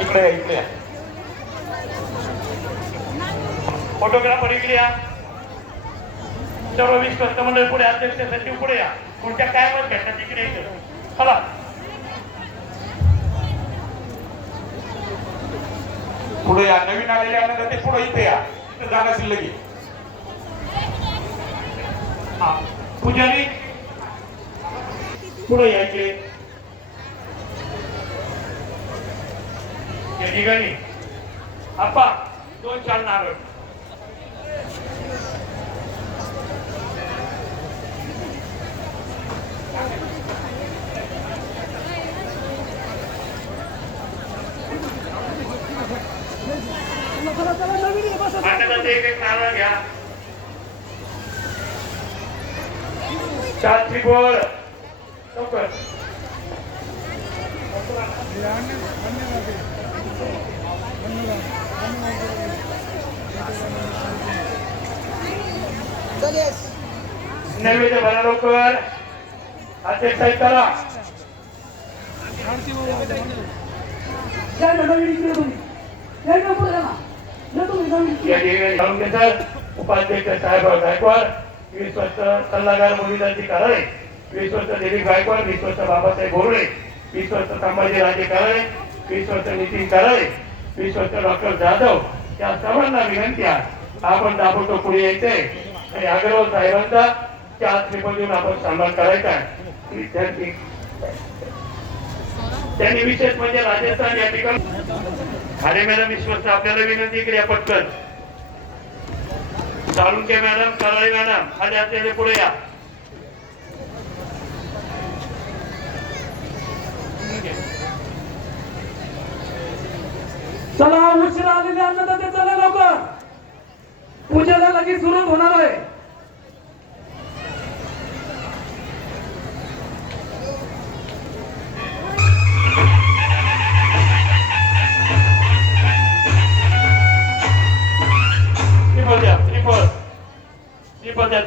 इकडे या, इकडे या. फोटोग्राफर इकडे या. सर्व विश्वस्त मंडळ पुढे, अध्यक्ष सचिव पुढे या. कोणत्या काय मत घेतात इकडे यायचं. चला पुढे या. नवीन आलेले आनंद ते पुढे इथे या. इथे जाणं शिल्लक आहे. पुजारी पुढे यायचे. या ठिकाणी आप्पा 2-4 नारळ. एक नारळ घ्या. 4 त्रिकोण लवकर. नैवेद्य भरा लवकर. अध्यक्ष करा. उपाध्यक्ष साहेब गायकवाड, विश्वस्त सल्लागार मुलीदाजी कराळे, विश्वस्त दिलीप गायकवाड, विश्वस्त बाबासाहेब बोर्डे, विश्वस्त संभाजी राजे कराळे, विश्वस्त नितीन कराळे, विश्वस्त डॉक्टर जाधव या सर्वांना विनंती आहे आपण ताबडतोब पुढे यायचंय आणि अग्रवाल साहेबांचा 4 त्रिकोण देऊन आपण सन्मान करायचा आहे. विद्यार्थी त्यांनी विशेष म्हणजे राजस्थान या ठिकाणी खाडे मॅडम विश्वस्त आपल्याला विनंती इकडे या पटकन. साळुंके मॅडम, कराळे मॅडम खाली असलेले पुढे या. चला उशिरा आलेले अन्नदाते चला लवकर. पूजेला लगेच सुरू होणार आहे. त्रिपल द्या.